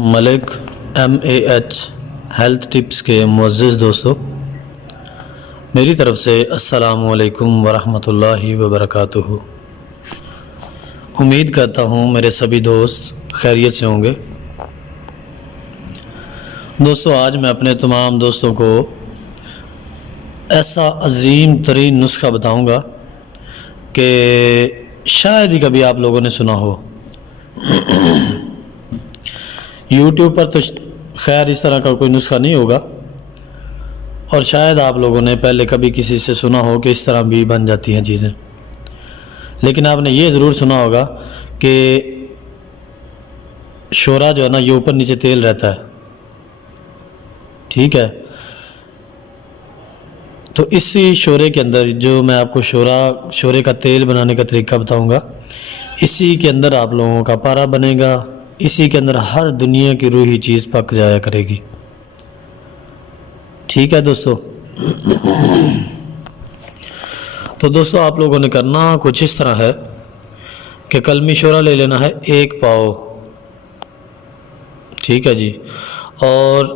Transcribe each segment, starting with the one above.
Malik MAH health tips के मुअज़्ज़िज़ दोस्तों, मेरी तरफ़ से अस्सलामु अलैकुम वरहमतुल्लाहि वबरकातुहू। उम्मीद करता हूँ मेरे सभी दोस्त खैरियत से होंगे। दोस्तों, आज मैं अपने तमाम दोस्तों को ऐसा अज़ीम तरीन नुस्ख़ा बताऊँगा कि शायद ही कभी आप लोगों ने सुना हो। यूट्यूब पर तो खैर इस तरह का कोई नुस्ख़ा नहीं होगा, और शायद आप लोगों ने पहले कभी किसी से सुना हो कि इस तरह भी बन जाती हैं चीज़ें। लेकिन आपने ये ज़रूर सुना होगा कि शोरा जो है ना, ये ऊपर नीचे तेल रहता है, ठीक है। तो इसी शोरे के अंदर जो मैं आपको शोरे का तेल बनाने का तरीका बताऊंगा, इसी के अंदर आप लोगों का पारा बनेगा, इसी के अंदर हर दुनिया की रूही चीज़ पक जाया करेगी, ठीक है दोस्तों। तो दोस्तों, आप लोगों ने करना कुछ इस तरह है कि कलमी शोरा ले लेना है 1 पाव, ठीक है जी। और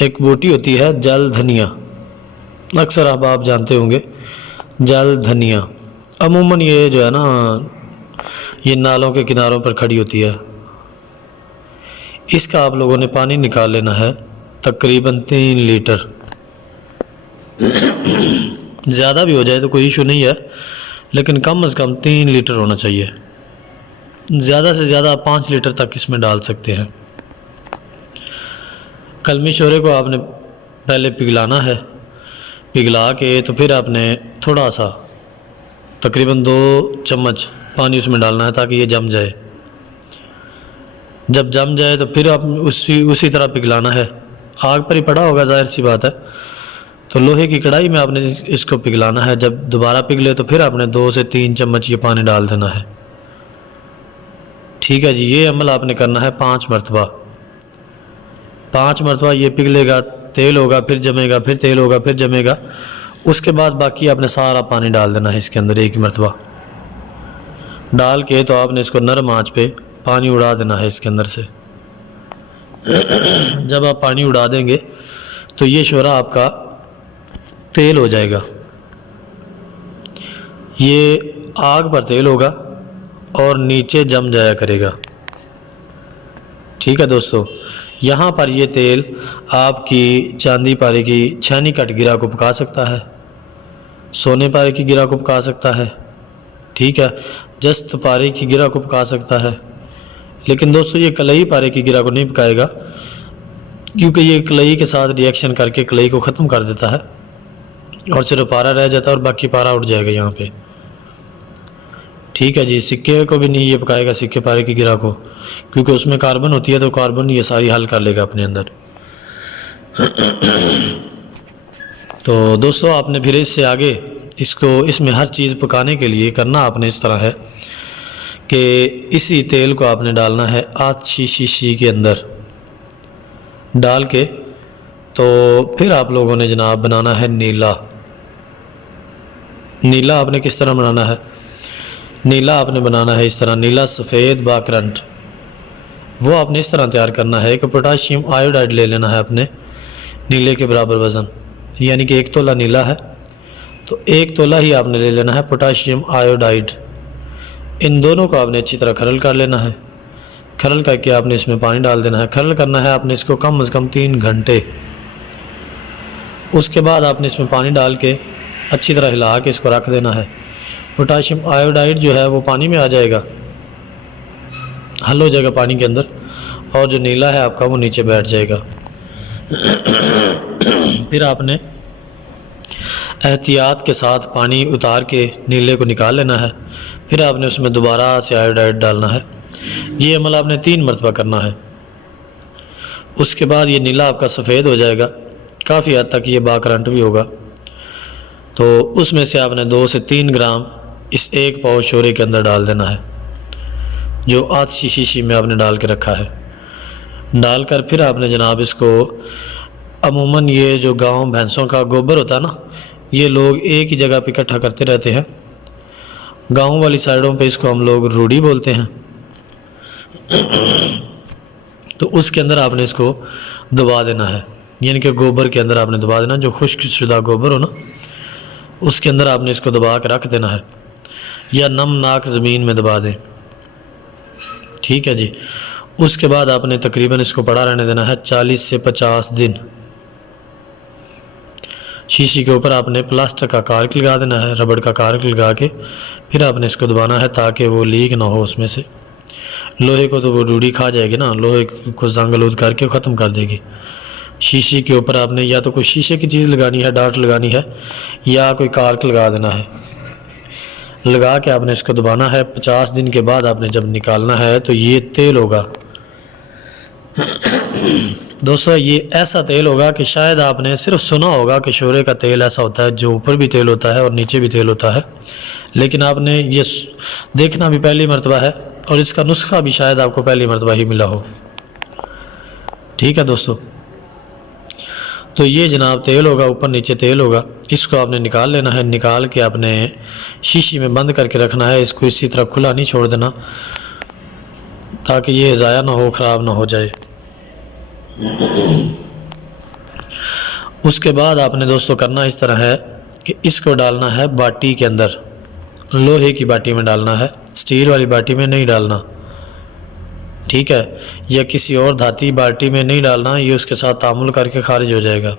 एक बूटी होती है जल धनिया, अक्सर अब आप जानते होंगे जल धनिया। अमूमन ये जो है ना, ये नालों के किनारों पर खड़ी होती है। इसका आप लोगों ने पानी निकाल लेना है तकरीबन 3 लीटर। ज़्यादा भी हो जाए तो कोई इशू नहीं है, लेकिन कम से कम 3 लीटर होना चाहिए। ज़्यादा से ज़्यादा 5 लीटर तक इसमें डाल सकते हैं। कलमी शोरे को आपने पहले पिघलाना है, पिघला के तो फिर आपने थोड़ा सा तकरीबन 2 चम्मच पानी उसमें डालना है ताकि ये जम जाए। जब जम जाए तो फिर आप उसी तरह पिघलाना है। आग पर ही पड़ा होगा, जाहिर सी बात है, तो लोहे की कढ़ाई में आपने इसको पिघलाना है। जब दोबारा पिघले तो फिर आपने 2 से 3 चम्मच ये पानी डाल देना है, ठीक है जी। ये अमल आपने करना है 5 मरतबा। 5 मरतबा ये पिघलेगा, तेल होगा, फिर जमेगा, फिर तेल होगा, फिर जमेगा। उसके बाद बाकी आपने सारा पानी डाल देना है इसके अंदर एक ही मरतबा डाल के। तो आपने इसको नरम आंच पे पानी उड़ा देना है इसके अंदर से। जब आप पानी उड़ा देंगे तो ये शोरा आपका तेल हो जाएगा। ये आग पर तेल होगा और नीचे जम जाया करेगा, ठीक है दोस्तों। यहाँ पर ये तेल आपकी चांदी पारे की छानी कट गिरा को पका सकता है, सोने पारे की गिरा को पका सकता है, ठीक है, जस्त पारे की गिरा को पका सकता है। लेकिन दोस्तों, ये कलई पारे की गिरा को नहीं पकाएगा, क्योंकि ये कलई के साथ रिएक्शन करके कलई को ख़त्म कर देता है और सिर्फ पारा रह जाता है और बाकी पारा उठ जाएगा यहाँ पे, ठीक है जी। सिक्के को भी नहीं ये पकाएगा, सिक्के पारे की गिरा को, क्योंकि उसमें कार्बन होती है, तो कार्बन ये सारी हल कर लेगा अपने अंदर। तो दोस्तों, आपने फिर इससे आगे इसमें हर चीज़ पकाने के लिए करना आपने इस तरह है कि इसी तेल को आपने डालना है आधी शीशी के अंदर डाल के। तो फिर आप लोगों ने जनाब बनाना है नीला। नीला आपने किस तरह बनाना है? नीला आपने बनाना है इस तरह, नीला सफ़ेद बाकरंट। वो आपने इस तरह तैयार करना है कि पोटाशियम आयोडाइड ले लेना है अपने नीले के बराबर वज़न, यानी कि 1 तोला नीला है तो 1 तोला ही आपने ले लेना है पोटाशियम आयोडाइड। इन दोनों को आपने अच्छी तरह खरल कर लेना है। खरल करके आपने इसमें पानी डाल देना है। खरल करना है आपने इसको कम से कम 3 घंटे। उसके बाद आपने इसमें पानी डाल के अच्छी तरह हिला के इसको रख देना है। पोटाशियम आयोडाइड जो है वो पानी में आ जाएगा, हल हो जाएगा पानी के अंदर, और जो नीला है आपका वो नीचे बैठ जाएगा। फिर आपने एहतियात के साथ पानी उतार के नीले को निकाल लेना है। फिर आपने उसमें दोबारा से आयोडाइड डालना है। ये अमल आपने 3 मरतबा करना है। उसके बाद ये नीला आपका सफ़ेद हो जाएगा, काफ़ी हद तक ये बाकरंट भी होगा। तो उसमें से आपने 2 से 3 ग्राम इस 1 पाव शोरे के अंदर डाल देना है, जो आधी शीशी में आपने डाल के रखा है। डालकर फिर आपने जनाब इसको, अमूमन ये जो गांव भैंसों का गोबर होता है ना, ये लोग एक ही जगह पे इकट्ठा करते रहते हैं। गांव वाली साइडों पे इसको हम लोग रूढ़ी बोलते हैं। तो उसके अंदर आपने इसको दबा देना है, यानी कि गोबर के अंदर आपने दबा देना, जो खुश्कशुदा गोबर हो ना उसके अंदर आपने इसको दबा के रख देना है, या नमनाक ज़मीन में दबा दें। ठीक है जी। उसके बाद आपने तकरीबन इसको पड़ा रहने देना है 40 से 50 दिन। शीशी के ऊपर आपने प्लास्टर का कार्क लगा देना है, रबड़ का कार्क लगा के फिर आपने इसको दबाना है ताकि वो लीक ना हो उसमें से। लोहे को तो वो रूढ़ी खा जाएगी ना, लोहे को जंगलूद करके ख़त्म कर देगी। शीशी के ऊपर आपने या तो कोई शीशे की चीज़ लगानी है, डार्ट लगानी है, या कोई कार्क लगा देना है। लगा के आपने इसको दबाना है। 50 दिन के बाद आपने जब निकालना है तो ये तेल होगा दोस्तों, ये ऐसा तेल होगा कि शायद आपने सिर्फ सुना होगा कि शोरे का तेल ऐसा होता है जो ऊपर भी तेल होता है और नीचे भी तेल होता है, लेकिन आपने ये देखना भी पहली मर्तबा है और इसका नुस्खा भी शायद आपको पहली मर्तबा ही मिला हो। ठीक है दोस्तों, तो ये जनाब तेल होगा, ऊपर नीचे तेल होगा। इसको आपने निकाल लेना है। निकाल के आपने शीशी में बंद करके रखना है। इसको इसी तरह खुला नहीं छोड़ देना ताकि ये ज़ाया ना हो, ख़राब ना हो जाए। उसके बाद आपने दोस्तों करना इस तरह है कि इसको डालना है बाटी के अंदर, लोहे की बाटी में डालना है, स्टील वाली बाटी में नहीं डालना। ठीक है, या किसी और धाती बाटी में नहीं डालना, ये उसके साथ तामुल करके खारिज हो जाएगा,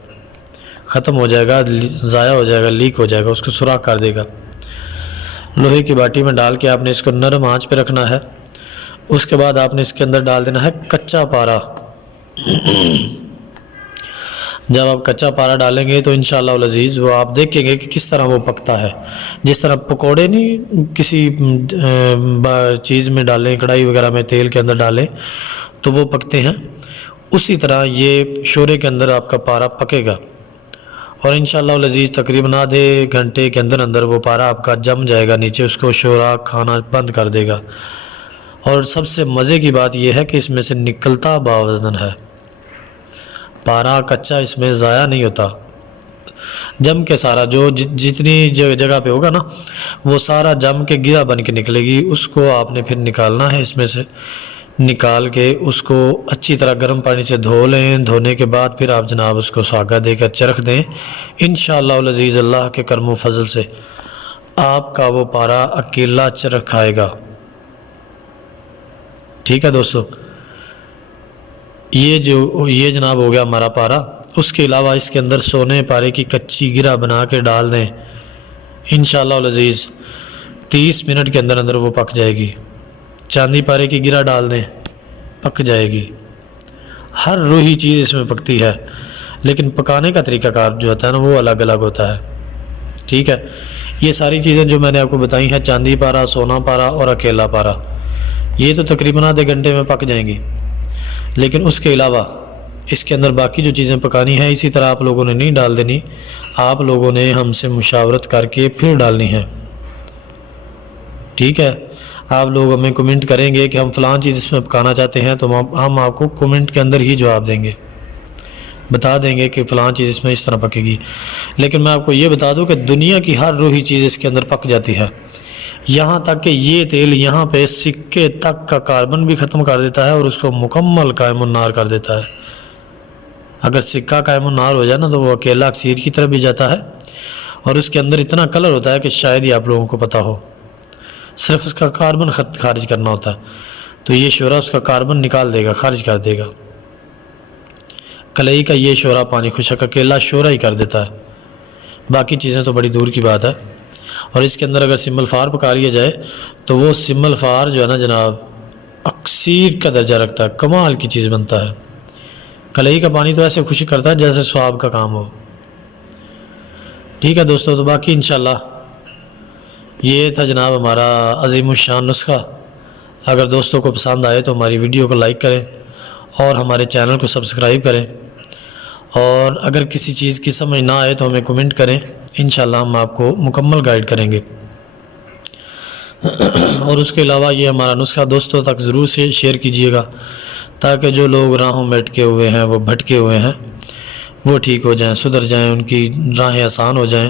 ख़त्म हो जाएगा, ज़ाया हो जाएगा, लीक हो जाएगा, उसको सुराख कर देगा। लोहे की बाटी में डाल के आपने इसको नरम आंच पे रखना है। उसके बाद आपने इसके अंदर डाल देना है कच्चा पारा। जब आप कच्चा पारा डालेंगे तो इंशाअल्लाह अज़ीज़ वो आप देखेंगे कि किस तरह वो पकता है। जिस तरह पकोड़े नहीं किसी चीज़ में डालें, कढ़ाई वगैरह में तेल के अंदर डालें तो वो पकते हैं, उसी तरह ये शोरे के अंदर आपका पारा पकेगा और इंशाअल्लाह अज़ीज़ तकरीबन आधे घंटे के अंदर अंदर वो पारा आपका जम जाएगा नीचे, उसको शोरा खाना बंद कर देगा। और सबसे मज़े की बात यह है कि इसमें से निकलता बावज़न है, पारा कच्चा इसमें ज़ाया नहीं होता, जम के सारा जो जितनी जगह पे होगा ना वो सारा जम के गिरा बन के निकलेगी। उसको आपने फिर निकालना है, इसमें से निकाल के उसको अच्छी तरह गर्म पानी से धो लें। धोने के बाद फिर आप जनाब उसको सागा देकर चरख दें। इंशाअल्लाह अज़ीज़ अल्लाह के करम व फजल से आपका वो पारा अकेला चरख खाएगा। ठीक है दोस्तों, ये जनाब हो गया हमारा पारा। उसके अलावा इसके अंदर सोने पारे की कच्ची गिरा बना के डाल दें, इंशाअल्लाह अज़ीज़ 30 मिनट के अंदर अंदर वो पक जाएगी। चांदी पारे की गिरा डाल दें, पक जाएगी। हर रूही चीज़ इसमें पकती है, लेकिन पकाने का तरीक़ाकार जो होता है ना वो अलग अलग होता है। ठीक है, ये सारी चीज़ें जो मैंने आपको बताई हैं, चांदी पारा, सोना पारा और अकेला पारा, ये तो तकरीबन आधे घंटे में पक जाएंगी। लेकिन उसके अलावा इसके अंदर बाकी जो चीज़ें पकानी है इसी तरह आप लोगों ने नहीं डाल देनी, आप लोगों ने हमसे मुशावरत करके फिर डालनी है। ठीक है, आप लोग हमें कमेंट करेंगे कि हम फ़लाँ चीज़ इसमें पकाना चाहते हैं तो हम आपको कमेंट के अंदर ही जवाब देंगे, बता देंगे कि फ़लाँ चीज़ इसमें इस तरह पकेगी। लेकिन मैं आपको ये बता दूं कि दुनिया की हर रूही चीज़ इसके अंदर पक जाती है, यहाँ तक कि ये तेल यहाँ पे सिक्के तक का कार्बन भी ख़त्म कर देता है और उसको मुकम्मल कायमुन्नार कर देता है। अगर सिक्का कायमुन्नार हो जाए ना तो वो अकेला अक्सीर की तरफ भी जाता है और उसके अंदर इतना कलर होता है कि शायद ही आप लोगों को पता हो, सिर्फ उसका कार्बन खारिज करना होता है। तो ये शोरा उसका कार्बन निकाल देगा, खारिज कर देगा। कलई का ये शोरा पानी खुशक अकेला शोरा ही कर देता है, बाकी चीज़ें तो बड़ी दूर की बात है। और इसके अंदर अगर सिमल फार पका लिया जाए तो वो सिमल फार जो है ना जनाब अक्सीर का दर्जा रखता है, कमाल की चीज़ बनता है। कलई का पानी तो ऐसे खुशी करता है जैसे स्वाब का काम हो। ठीक है दोस्तों, तो बाकी इंशाल्लाह ये था जनाब हमारा अज़ीमुश्शान नुस्खा। अगर दोस्तों को पसंद आए तो हमारी वीडियो को लाइक करें और हमारे चैनल को सब्सक्राइब करें, और अगर किसी चीज़ की समझ ना आए तो हमें कमेंट करें, इंशाल्लाह हम आपको मुकम्मल गाइड करेंगे। और उसके अलावा ये हमारा नुस्खा दोस्तों तक ज़रूर से शेयर कीजिएगा ताकि जो लोग राहों में अटके हुए हैं, वो भटके हुए हैं, वो ठीक हो जाएं, सुधर जाएं, उनकी राहें आसान हो जाएं,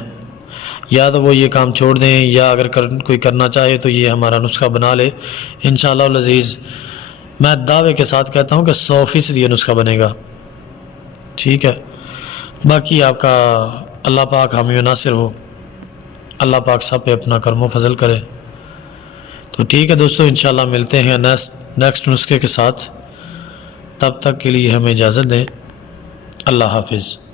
या तो वो ये काम छोड़ दें, या अगर कोई करना चाहे तो ये हमारा नुस्खा बना ले। इंशाअल्लाह अज़ीज़ मैं दावे के साथ कहता हूँ कि 100% ये नुस्खा बनेगा। ठीक है, बाकी आपका अल्लाह पाक हामी नासिर हो, अल्लाह पाक सब पे अपना करम फजल करे। तो ठीक है दोस्तों, इंशाल्लाह मिलते हैं नेक्स्ट नुस्खे के साथ। तब तक के लिए हमें इजाज़त दें। अल्लाह हाफिज़।